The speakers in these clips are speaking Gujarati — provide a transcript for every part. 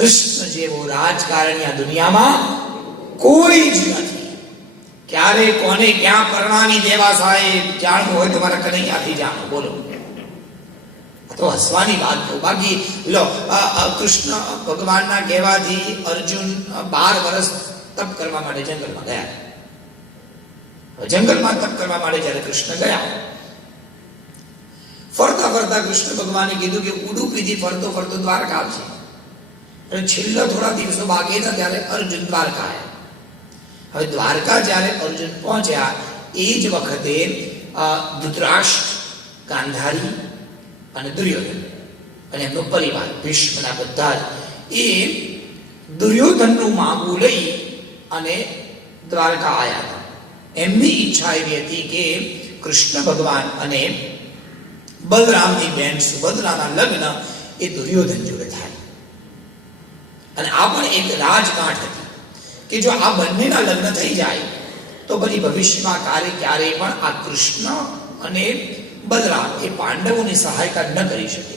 કૃષ્ણ જેવો રાજકારણી આ દુનિયામાં કોઈ જ નથી. ક્યારે કોને ક્યાં પરણાવી દેવા સાહેબ જાણવું હોય તમારા કનૈયાથી જાણો. બોલો, તો હસવાની વાત કહું. બાકી લો, કૃષ્ણ ભગવાનના કહેવાથી અર્જુન 12 વર્ષ તપ કરવા માટે જંગલમાં ગયા. જંગલમાં તપ કરવા માટે જયારે કૃષ્ણ ગયા, ફરતા ફરતા કૃષ્ણ ભગવાને કીધું કે ઉડુપીથી ફરતો ફરતો દ્વારકા આવશે. અને છેલ્લા થોડા દિવસો બાકી હતા ત્યારે અર્જુન દ્વારકા આવ્યા. હવે દ્વારકા જ્યારે અર્જુન પહોંચ્યા એ જ વખતે ધૃતરાષ્ટ્ર, ગાંધારી અને દુર્યોધન અને એમનો પરિવાર ભીષ્મના બધા જ એ દુર્યોધનનું માગું લઈ અને દ્વારકા આવ્યા હતા. એમની ઈચ્છા એવી હતી કે કૃષ્ણ ભગવાન અને બલરામની બેન સુભદ્રાના લગ્ન એ દુર્યોધન જોડે થાય. અને આ પણ એક રાજગાંઠ હતી કે જો આ બંનેના લગ્ન થઈ જાય તો પછી ભવિષ્યમાં ક્યારેય પણ આ કૃષ્ણ અને બલરામ એ પાંડવોની સહાયતા ન કરી શકે.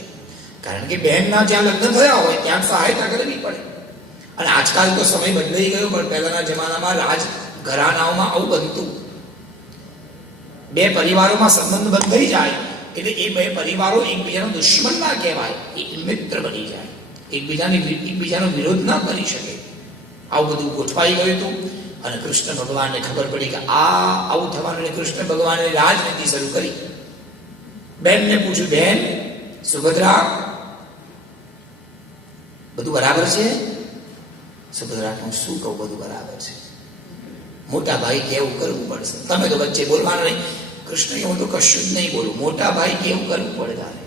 કારણ કે બહેનના જ્યાં લગ્ન થયા હોય ત્યાં સહાયતા કરવી પડે. અને આજકાલ તો સમય બદલાઈ ગયો, પણ પહેલાના જમાનામાં રાજઘરાનાઓમાં આવું બનતું. બે પરિવારોમાં સંબંધ બંધાઈ જાય એટલે એ બે પરિવારો એકબીજાનો દુશ્મન ના કહેવાય, એ મિત્ર બની જાય, એકબીજાનો વિરોધ ના કરી શકે. આવું બધું ગોઠવાઈ ગયું હતું. અને કૃષ્ણ ભગવાનને ખબર પડી કે આવું થવાનું. કૃષ્ણ ભગવાને રાજનીતિ શરૂ કરી. બેનને પૂછ્યું, બેન સુભદ્રા, બધું બરાબર છે? સુભદ્રા, હું શું કહું, બધું બરાબર છે. મોટા ભાઈ કેવું કરવું પડશે, તમે તો વચ્ચે બોલવાનું નહીં. કૃષ્ણ કે હું તો કશું જ નહીં બોલું, મોટા ભાઈ કેવું કરવું પડે તારે.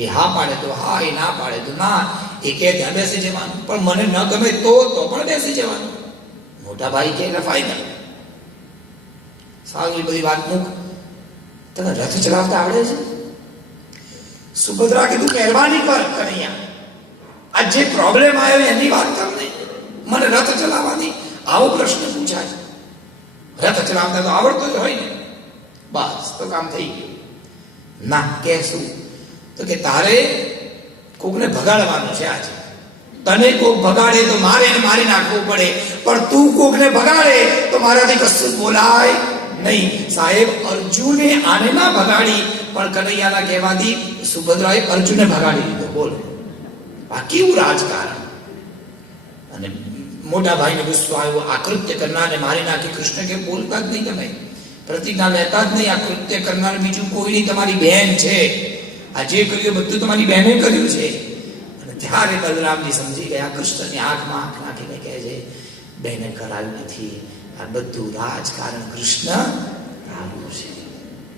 એ હા પાડે તો હા, એ ના પાડે તો ના. એ કે ત્યાં બેસી જવાનું, પણ મને ન ગમે તો પણ બેસી જવાનું. મોટા ભાઈ કે ફાયદા. સારું, એ બધી વાત મૂક. તને રથ ચલાવતા આવડે છે? સુભદ્રા કીધું, મહેરબાની કર કનૈયા, આ જે પ્રોબ્લેમ આવ્યો એની વાત કર નહીં, મને રથ ચલાવવાની આવો પ્રશ્ન પૂછાય. રથ ચલાવતા તો આવડતો જ હોય ને, બસ તો કામ થઈ ગયું. ના, કે શું? તો કે તારે કોકને ભગાડવાનું છે. આજે તને કોક ભગાડે તો મારે મારી નાખવું પડે, પણ તું કોકને ભગાડે તો મારાથી કશું બોલાય નહીં. સાહેબ, અર્જુને આને ના ભગાડી, પણ કનૈયાના કહેવાથી સુભદ્રાએ અર્જુને ભગાડી દીધો. બોલો, આ કેવું રાજકારણ. અને મોટા ભાઈને ગુસ્સો આવ્યો. આ કૃત્ય કરનારને મારી નાખી. કૃષ્ણ કે બોલતા જ નહીં, તમે પ્રતિજ્ઞા લેતા જ નહીં. આ કૃત્ય કરનાર બીજું કોઈ નહીં, તમારી બહેન છે. આ જે કર્યું બધું તમારી બહેને કર્યું છે. અને ત્યારે બલરામજી સમજી ગયા. કૃષ્ણની આંખમાં આંખ નાખીને કહે છે, બહેને કરાયું નથી, આ બધું રાજકારણ કૃષ્ણ આવ્યું છે.